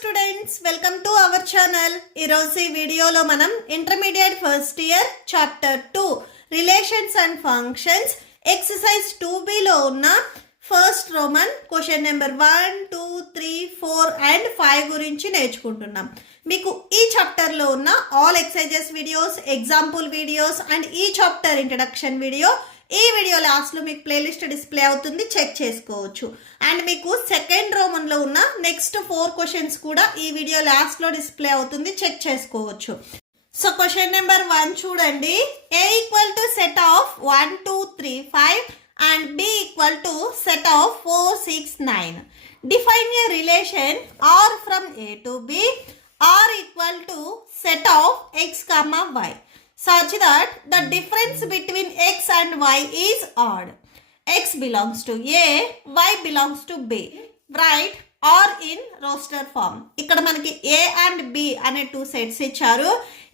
Students, welcome to our channel. ఈరోజు ఈ వీడియోలో మనం intermediate first year chapter 2 relations and functions exercise 2bలో ఉన్న first roman question number 1, 2, 3, 4 and 5 గురించి నేర్చుకుంటున్నాం. మీకు ఈ చాప్టర్లో ఉన్న all exercises videos, example videos and ఈ చాప్టర్ ఇంట్రడక్షన్ వీడియో ఈ వీడియో లాస్ట్లో మీకు ప్లేలిస్ట్ డిస్ప్లే అవుతుంది, చెక్ చేసుకోవచ్చు. అండ్ మీకు సెకండ్ రోమన్లో ఉన్న నెక్స్ట్ 4 క్వశ్చన్స్ కూడా ఈ వీడియో లాస్ట్లో డిస్ప్లే అవుతుంది, చెక్ చేసుకోవచ్చు. సో క్వశ్చన్ నెంబర్ 1 చూడండి. A equal to set of 1, 2, 3, 5 and B equal to set of 4, 6, 9. Define A relation R from A to B R equal to set of X, Y such that the difference between x and y is odd. X belongs to A, y belongs to B. Write or in roster form. ఇక్కడ మనకి A and B అనే 2 sets ఇచ్చారు.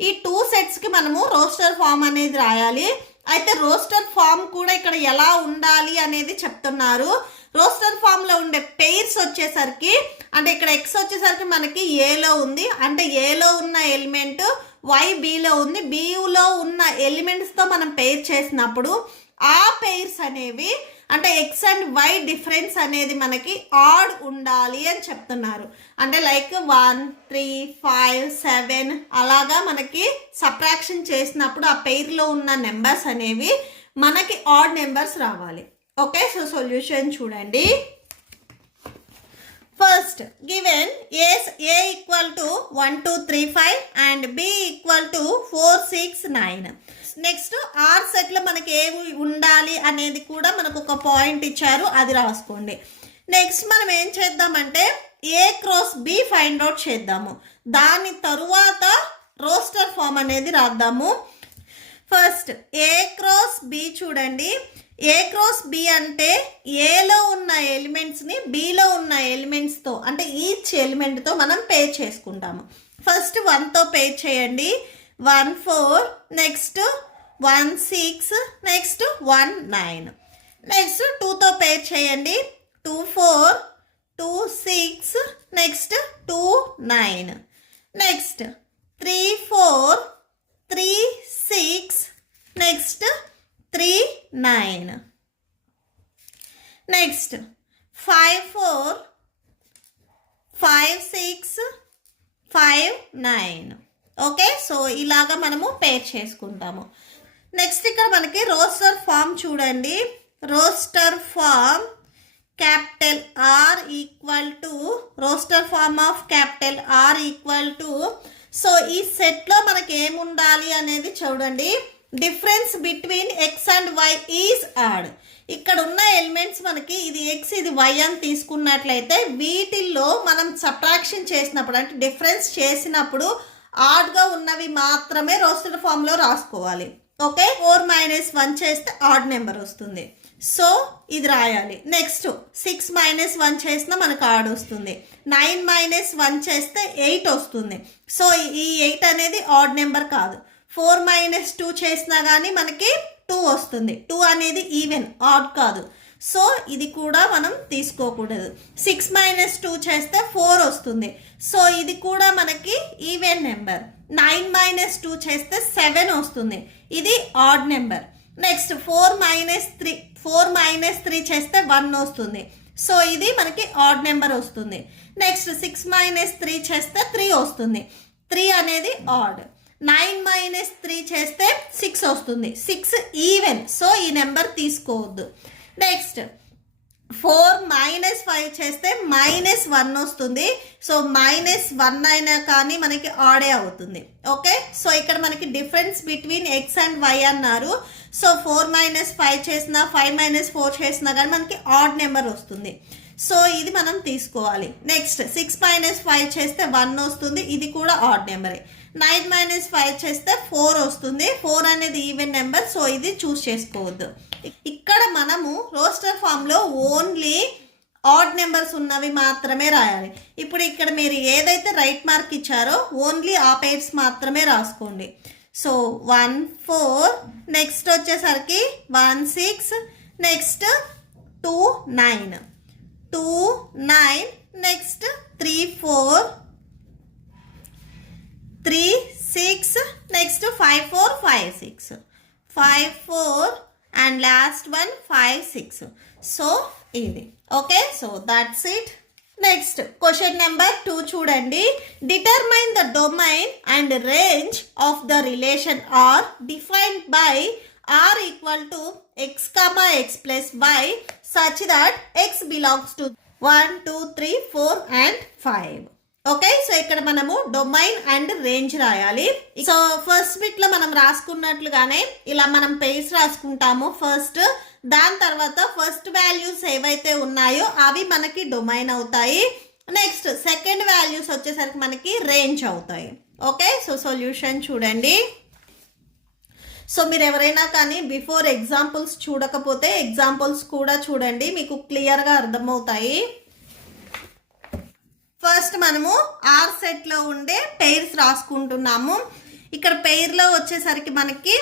ఈ 2 సెట్స్కి మనము roster form అనేది రాయాలి. అయితే roster form కూడా ఇక్కడ ఎలా ఉండాలి అనేది చెప్తున్నారు. రోస్టర్ ఫామ్లో ఉండే పెయిర్స్ వచ్చేసరికి, అంటే ఇక్కడ ఎక్స్ వచ్చేసరికి మనకి ఏలో ఉంది, అంటే ఏలో ఉన్న ఎలిమెంట్ వై బీలో ఉంది, బీలో ఉన్న ఎలిమెంట్స్తో మనం పెయిర్ చేసినప్పుడు ఆ పెయిర్స్ అనేవి, అంటే ఎక్స్ అండ్ వై డిఫరెన్స్ అనేది మనకి ఆడ్ ఉండాలి అని చెప్తున్నారు. అంటే లైక్ 1, 3, 5, 7 అలాగా మనకి సబ్ట్రాక్షన్ చేసినప్పుడు ఆ పెయిర్లో ఉన్న నెంబర్స్ అనేవి మనకి ఆడ్ నెంబర్స్ రావాలి. ఓకే, సో సొల్యూషన్ చూడండి. First given A equal to 1, 2, 3, 5 and B equal to 4, 6, 9. Next R సెట్లో మనకి ఏవి ఉండాలి అనేది కూడా మనకు ఒక పాయింట్ ఇచ్చారు, అది రాసుకోండి. నెక్స్ట్ మనం ఏం చేద్దామంటే A cross B find out చేద్దాము. దాని తరువాత రోస్టర్ ఫామ్ అనేది రాద్దాము. ఫస్ట్ A క్రాస్ B చూడండి. A క్రాస్ B అంటే ఏలో ఉన్న ఎలిమెంట్స్ని బీలో ఉన్న ఎలిమెంట్స్తో, అంటే ఈచ్ ఎలిమెంట్తో మనం పేర్ చేసుకుంటాము. ఫస్ట్ 1తో పేర్ చేయండి, 1, 4, నెక్స్ట్ 1, 6, నెక్స్ట్ 1, 9. నెక్స్ట్ 2తో పేర్ చేయండి, 2, 4, 2, 6, next 2, 9. Next 3, 4, 3, 6, next 3, 9. Next 5, 4, 5, 6, 5, 9. Okay, so ఇలాగా మనము పేర్ చేసుకుంటాము. నెక్స్ట్ ఇక్కడ మనకి రోస్టర్ ఫామ్ చూడండి. Roster form capital R equal to, roster form of capital R equal to, so ఈ సెట్లో మనకి ఏముండాలి అనేది చూడండి. Difference between x and y is odd. ఇక్కడ ఉన్న ఎలిమెంట్స్ మనకి ఇది ఎక్స్ ఇది వై అని తీసుకున్నట్లయితే వీటిల్లో మనం సబ్ట్రాక్షన్ చేసినప్పుడు, అంటే డిఫరెన్స్ చేసినప్పుడు ఆడ్గా ఉన్నవి మాత్రమే రోస్టర్ ఫామ్లో రాసుకోవాలి. ఓకే, 4 - 1 చేస్తే ఆడ్ నెంబర్ వస్తుంది, సో ఇది రాయాలి. నెక్స్ట్ 6 - 1 చేసినా మనకు ఆడ్ వస్తుంది. 9 - 1 చేస్తే 8 వస్తుంది, సో ఈ 8 అనేది ఆడ్ నెంబర్ కాదు. 4 - 2 చేసినా కానీ మనకి 2 వస్తుంది. 2 అనేది ఈవెన్, ఆడ్ కాదు, సో ఇది కూడా మనం తీసుకోకూడదు. 6 - 2 చేస్తే 4 వస్తుంది, సో ఇది కూడా మనకి ఈవెన్ నెంబర్. 9 - 2 చేస్తే 7 వస్తుంది, ఇది ఆడ్ నెంబర్. నెక్స్ట్ 4 - 3 చేస్తే 1 వస్తుంది, సో ఇది మనకి ఆడ్ నెంబర్ వస్తుంది. నెక్స్ట్ 6 - 3 చేస్తే 3 వస్తుంది, 3 అనేది ఆడ్. 9 - 3 చేస్తే 6 వస్తుంది, 6 ఈవెన్, సో ఈ నెంబర్ తీసుకోవద్దు. నెక్స్ట్ 4 - 5 చేస్తే -1 వస్తుంది, సో -1 అయినా కానీ మనకి ఆడే అవుతుంది. ఓకే, సో ఇక్కడ మనకి difference between x and y అన్నారు, సో 4 - 5 చేసినా 5 - 4 చేసినా కానీ మనకి ఆడ్ నెంబర్ వస్తుంది, సో ఇది మనం తీసుకోవాలి. నెక్స్ట్ 6 - 5 చేస్తే 1 వస్తుంది, ఇది కూడా ఆడ్ నెంబరే. 9 - 5 చేస్తే 4 వస్తుంది, 4 అనేది ఈవెన్ నెంబర్, సో ఇది చూస్ చేసుకోవద్దు. ఇక్కడ మనము రోస్టర్ ఫామ్లో ఓన్లీ ఆడ్ నెంబర్స్ ఉన్నవి మాత్రమే రాయాలి. ఇప్పుడు ఇక్కడ మీరు ఏదైతే రైట్ మార్క్ ఇచ్చారో ఓన్లీ ఆ పేర్స్ మాత్రమే రాసుకోండి. సో 1, 4, నెక్స్ట్ వచ్చేసరికి 1, 6, next 2, 9, 2, 9, next 3, 4, 5 6, 5 4 and last one 5 6. So ఇది okay. So that's it. Next question number 2 చూడండి. Determine the domain and range of the relation R defined by R equal to x comma x plus y such that x belongs to 1 2 3 4 and 5. Okay. So ఇక్కడ మనము domain and range రాయాలి. So first bit లో మనం రాసుకున్నట్లుగానే ఇలా మనం pairs రాసుకుంటాము first. దాని తర్వాత first values ఏవైతే ఉన్నాయో అవి మనకి డొమైన్ అవుతాయి. నెక్స్ట్ సెకండ్ వాల్యూస్ వచ్చేసరికి మనకి రేంజ్ అవుతాయి. ఓకే. సో సొల్యూషన్ చూడండి. సో మీరు ఎవరైనా కానీ బిఫోర్ ఎగ్జాంపుల్స్ చూడకపోతే ఎగ్జాంపుల్స్ కూడా చూడండి, మీకు క్లియర్గా అర్థమవుతాయి. ఫస్ట్ మనము ఆర్ సెట్లో ఉండే పెయిర్స్ రాసుకుంటున్నాము. ఇక్కడ పెయిర్లో వచ్చేసరికి మనకి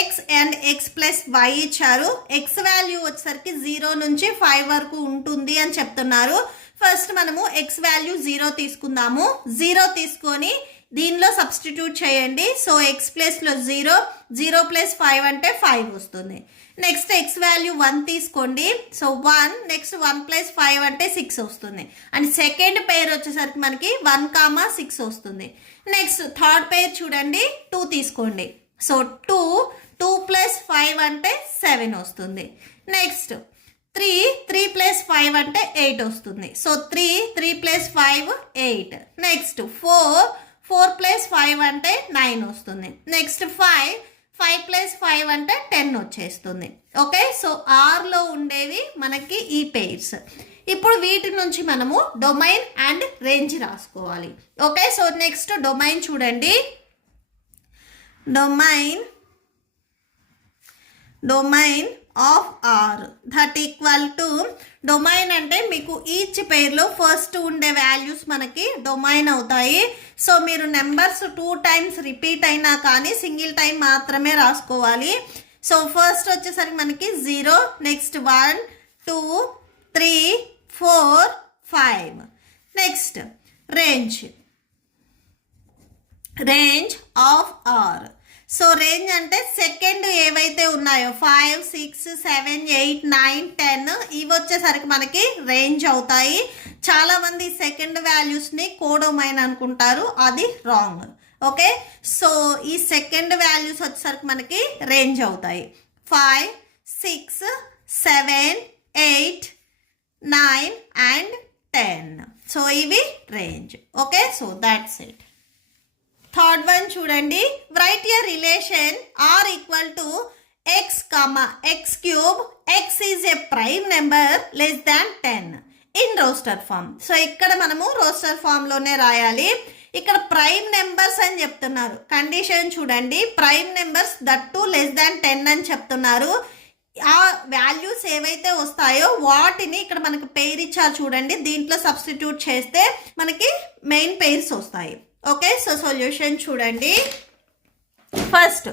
x and x plus y ఇచ్చారు. ఎక్స్ వాల్యూ వచ్చేసరికి 0 నుంచి 5 వరకు ఉంటుంది అని చెప్తున్నారు. ఫస్ట్ మనము ఎక్స్ వాల్యూ 0 తీసుకుందాము. 0 తీసుకొని దీనిలో సబ్స్టిట్యూట్ చేయండి. సో ఎక్స్ ప్లస్లో 0, 0 ప్లస్ 5 అంటే 5 వస్తుంది. నెక్స్ట్ ఎక్స్ వాల్యూ 1 తీసుకోండి. సో 1, నెక్స్ట్ 1 ప్లస్ 5 అంటే 6 వస్తుంది. అండ్ సెకండ్ పేర్ వచ్చేసరికి మనకి 1, 6 వస్తుంది. నెక్స్ట్ థర్డ్ పేర్ చూడండి, 2 తీసుకోండి. సో 2 ప్లస్ 5 అంటే 7 వస్తుంది. నెక్స్ట్ 3 ప్లస్ 5 అంటే 8 వస్తుంది. So 3 plus 5 8. నెక్స్ట్ 4 ప్లస్ 5 అంటే 9 వస్తుంది. నెక్స్ట్ 5 ప్లస్ 5 అంటే 10 వచ్చేస్తుంది. ఓకే. సో ఆర్లో ఉండేవి మనకి ఈ పెయిర్స్. ఇప్పుడు వీటి నుంచి మనము డొమైన్ అండ్ రేంజ్ రాసుకోవాలి. ఓకే. సో నెక్స్ట్ డొమైన్ చూడండి. Domain of R that equal to domain అంటే మీకు ఈచ్ పేర్లో ఫస్ట్ ఉండే వాల్యూస్ మనకి డొమైన్ అవుతాయి. సో మీరు నెంబర్స్ 2 టైమ్స్ రిపీట్ అయినా కానీ సింగిల్ టైం మాత్రమే రాసుకోవాలి. సో ఫస్ట్ వచ్చేసరికి మనకి 0, next 1 2 3 4 5. Next range of R. So range అంటే సెకండ్ ఏవైతే ఉన్నాయో 5 6 7 8 9 10 ఇవి వచ్చేసరికి మనకి రేంజ్ అవుతాయి. చాలామంది సెకండ్ వాల్యూస్ని కోడొమైన్ అనుకుంటారు, అది రాంగ్. ఓకే. సో ఈ సెకండ్ వాల్యూస్ వచ్చేసరికి మనకి రేంజ్ అవుతాయి. 5 6 7 8 9 and 10. సో ఇవి range. Okay. So that's it. Third one చూడండి. Write a relation R equal to x comma x cube x is a prime number less than 10 in roster form. So ఇక్కడ మనము roster ఫామ్లోనే రాయాలి. ఇక్కడ prime numbers అని చెప్తున్నారు. Condition చూడండి, prime numbers that less than 10 అని చెప్తున్నారు. ఆ వాల్యూస్ ఏవైతే వస్తాయో వాటిని ఇక్కడ మనకి పెయిర్ ఇచ్చారు చూడండి, దీంట్లో సబ్స్టిట్యూట్ చేస్తే మనకి మెయిన్ పెయిర్స్ వస్తాయి. ఓకే. సో సొల్యూషన్ చూడండి. ఫస్ట్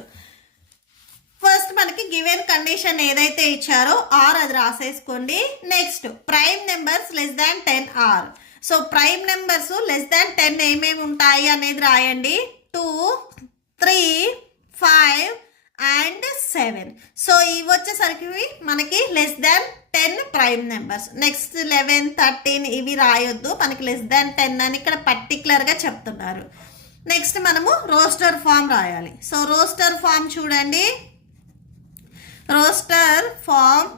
మనకి గివెన్ కండిషన్ ఏదైతే ఇచ్చారో ఆర్ అది రాసేసుకోండి. Next prime numbers less than 10 R. So prime numbers less than 10 ఏమేమి ఉంటాయి అనేది రాయండి. 2 3 5 and 7. సో ఇవి వచ్చేసరికి మనకి less than 10 prime numbers. Next 11 13 ఇవి రాయొద్దు, మనకి లెస్ దాన్ 10 అని ఇక్కడ పర్టికులర్గా చెప్తున్నారు. నెక్స్ట్ మనము రోస్టర్ ఫామ్ రాయాలి. సో రోస్టర్ ఫామ్ చూడండి. Roster form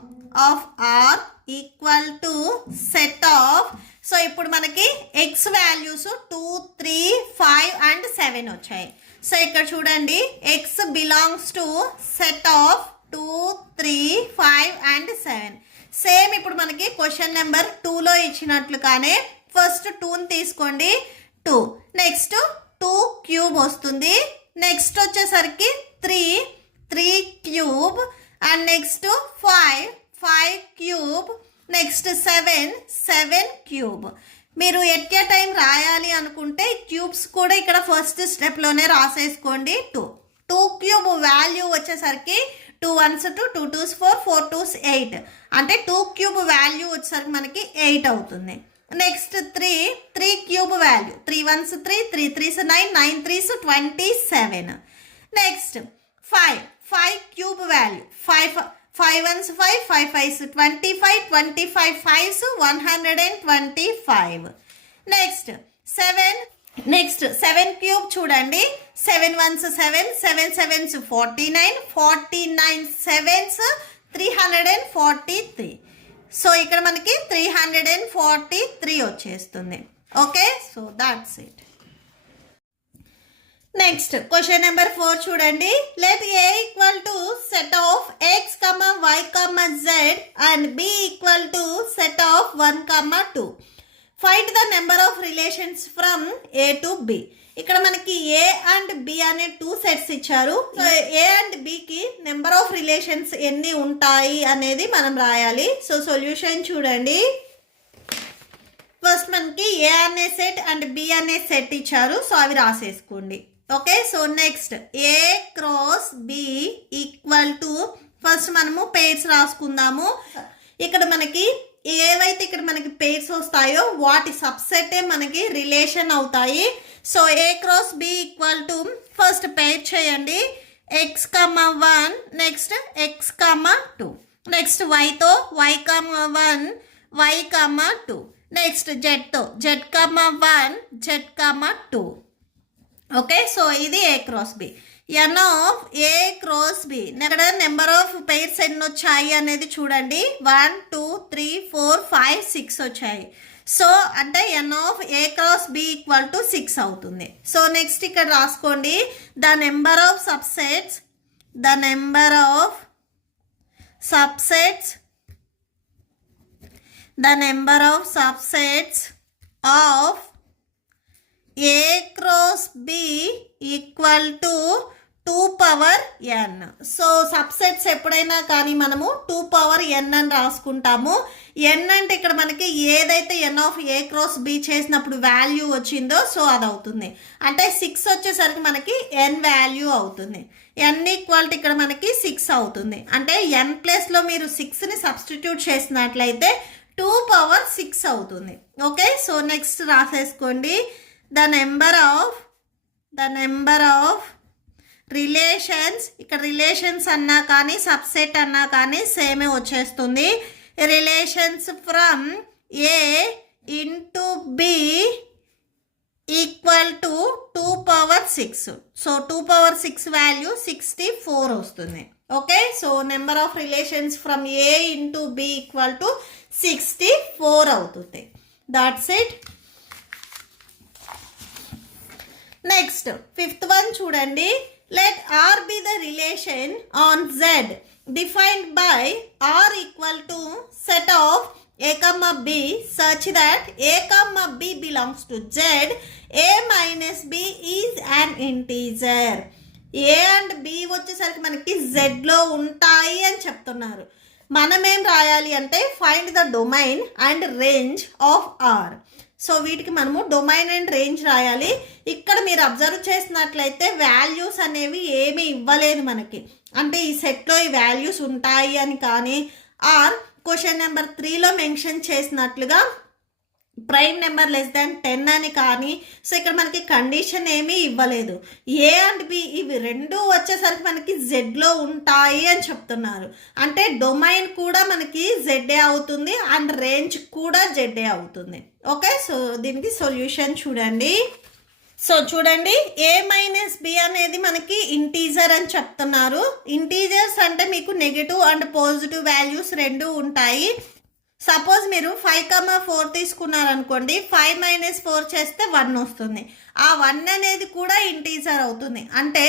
of R equal to set of. So ఇప్పుడు మనకి ఎక్స్ వాల్యూస్ 2 3 5 and 7 వచ్చాయి. సో ఇక్కడ చూడండి, X belongs to set of 2 3 5 and 7. Same ఇప్పుడు మనకి క్వశ్చన్ నెంబర్ 2లో ఇచ్చినట్లుగానే ఫస్ట్ 2ని తీసుకోండి. 2 నెక్స్ట్ 2 క్యూబ్ వస్తుంది. నెక్స్ట్ వచ్చేసరికి 3 cube and next 5 cube. Next 7 cube. మీరు ఎట్ ఏ టైం రాయాలి అనుకుంటే క్యూబ్స్ కూడా ఇక్కడ ఫస్ట్ స్టెప్లోనే రాసేసుకోండి. 2 క్యూబ్ వాల్యూ వచ్చేసరికి 2 1s 2 2 2s 4 4 2s 8 అంటే 2 క్యూబ్ వాల్యూ వచ్చేసరికి మనకి 8 అవుతుంది. Next 3 cube value 3 1s 3 3 3s 9 9 3s 27. Next 5 cube value. 5 ones 5, 5 5s 25, 25 5s 125. Next 7 cube చూడండి. 7 ones 7, 7 sevens 49, 49 sevens 343. సో ఇక్కడ మనకి 343 వచ్చేస్తుంది. Okay, so that's it. Next question number 4 చూడండి. Let a equal to set of x, y, z and b equal to set of 1, 2. Find the number of relations from a to b. ఇక్కడ మనకి a and b అనే 2 sets ఇచ్చారు. So a and b కి number of relations ఎన్ని ఉంటాయి అనేది మనం రాయాలి. సో సొల్యూషన్ చూడండి. ఫస్ట్ మనకి a అనే సెట్ అండ్ b అనే సెట్ ఇచ్చారు. సో అవి రాసేసుకోండి. Okay, so next a cross b equal to, first మనము పేర్స్ రాసుకుందాము. ఇక్కడ మనకి ఏవైతే ఇక్కడ మనకి పేర్స్ వస్తాయో వాటి సబ్సెటే మనకి రిలేషన్ అవుతాయి. So a cross b equal to, first pair చేయండి x, 1, నెక్స్ట్ x, 2, నెక్స్ట్ yతో y, 1, y, 2, నెక్స్ట్ జెడ్తో z, 1, z, 2. ఓకే, సో ఇది a cross b. N of a cross b, ఇక్కడ నెంబర్ ఆఫ్ పెయిర్స్ ఎన్ని వచ్చాయి అనేది చూడండి. 1 2 3 4 5 6 వచ్చాయి. సో అంటే N of a cross b equal to 6 అవుతుంది. సో నెక్స్ట్ ఇక్కడ రాసుకోండి. The number of subsets of a cross b equal to 2 power n. So subsets ఎప్పుడైనా కానీ మనము 2 పవర్ n అని రాసుకుంటాము. n అంటే ఇక్కడ మనకి ఏదైతే n of a cross b చేసినప్పుడు వాల్యూ వచ్చిందో సో అది అవుతుంది. అంటే 6 వచ్చేసరికి మనకి n వాల్యూ అవుతుంది. n ఈక్వల్ ఇక్కడ మనకి 6 అవుతుంది. అంటే n ప్లేస్లో మీరు 6ని సబ్స్టిట్యూట్ చేసినట్లయితే 2 పవర్ 6 అవుతుంది. ఓకే, సో నెక్స్ట్ రాసేసుకోండి. ద నెంబర్ ఆఫ్ రిలేషన్స్, ఇక్కడ రిలేషన్స్ అన్నా కానీ సబ్సెట్ అన్నా కానీ సేమే వచ్చేస్తుంది. Relations from A into B equal to 2 power 6. So 2 power 6 value 64 వస్తుంది. Okay, so number of relations from A into B equal to 64 అవుతుంది. That's it. Next 5th one చూడండి. Let R be the relation on z defined by R equal to set of a, b such that a, b belongs to z. a minus b is an integer. a and b వచ్చేసరికి మనకి z లో ఉంటాయి అని చెప్తున్నారు. మనం ఏం రాయాలి అంటే find the domain and range of R. So వీటికి మనము డొమైన్ అండ్ రేంజ్ రాయాలి. ఇక్కడ మీరు అబ్జర్వ్ చేసినట్లయితే వాల్యూస్ అనేవి ఏమీ ఇవ్వలేదు మనకి. అంటే ఈ సెట్లో ఈ వాల్యూస్ ఉంటాయి అని కానీ, ఆర్ క్వశ్చన్ నెంబర్ 3లో మెన్షన్ చేసినట్లుగా ప్రైమ్ నెంబర్ లెస్ దాన్ 10 అని కానీ, సో ఇక్కడ మనకి కండిషన్ ఏమీ ఇవ్వలేదు. ఏ అండ్ బి ఇవి రెండు వచ్చేసరికి మనకి జెడ్లో ఉంటాయి అని చెప్తున్నారు. అంటే డొమైన్ కూడా మనకి జెడ్ఏ అవుతుంది అండ్ రేంజ్ కూడా జెడ్ఏ అవుతుంది. ఓకే, సో దీనికి సొల్యూషన్ చూడండి. సో చూడండి, ఏ మైనస్ బి అనేది మనకి ఇంటీజర్ అని చెప్తున్నారు. ఇంటీజర్స్ అంటే మీకు నెగటివ్ అండ్ పాజిటివ్ వాల్యూస్ రెండు ఉంటాయి. సపోజ్ మీరు 5, 4 తీసుకున్నారనుకోండి, 5 - 4 చేస్తే 1 వస్తుంది. ఆ 1 అనేది కూడా ఇంటీజర్ అవుతుంది. అంటే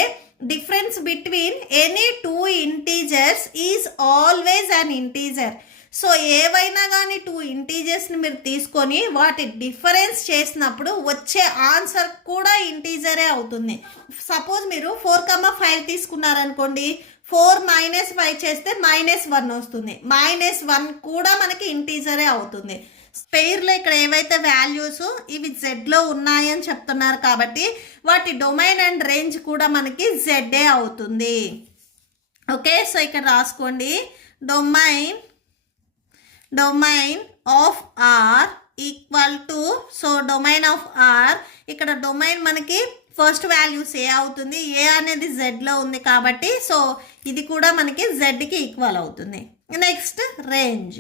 difference between any 2 integers is always an integer. So ఏవైనా కానీ 2 ఇంటీజర్స్ని మీరు తీసుకొని వాటి డిఫరెన్స్ చేసినప్పుడు వచ్చే ఆన్సర్ కూడా ఇంటీజరే అవుతుంది. సపోజ్ మీరు 4, 5 తీసుకున్నారనుకోండి, 4 - 5 చేస్తే -1 వస్తుంది. -1 కూడా మనకి ఇంటీజరే అవుతుంది. స్పెయిర్లో ఇక్కడ ఏవైతే వాల్యూస్ ఇవి జెడ్లో ఉన్నాయని చెప్తున్నారు కాబట్టి వాటి డొమైన్ అండ్ రేంజ్ కూడా మనకి జెడ్ఏ అవుతుంది. ఓకే, సో ఇక్కడ రాసుకోండి. Domain of R equal to, so domain of R, ఇక్కడ డొమైన్ మనకి ఫస్ట్ వాల్యూస్ ఏ అవుతుంది, ఏ అనేది జెడ్లో ఉంది కాబట్టి సో ఇది కూడా మనకి జెడ్కి ఈక్వల్ అవుతుంది. Next range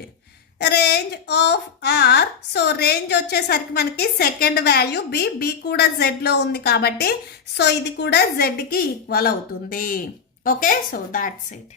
of R, so range వచ్చేసరికి మనకి సెకండ్ వాల్యూ బి కూడా జెడ్లో ఉంది కాబట్టి సో ఇది కూడా జెడ్కి ఈక్వల్ అవుతుంది. Okay, so that's it.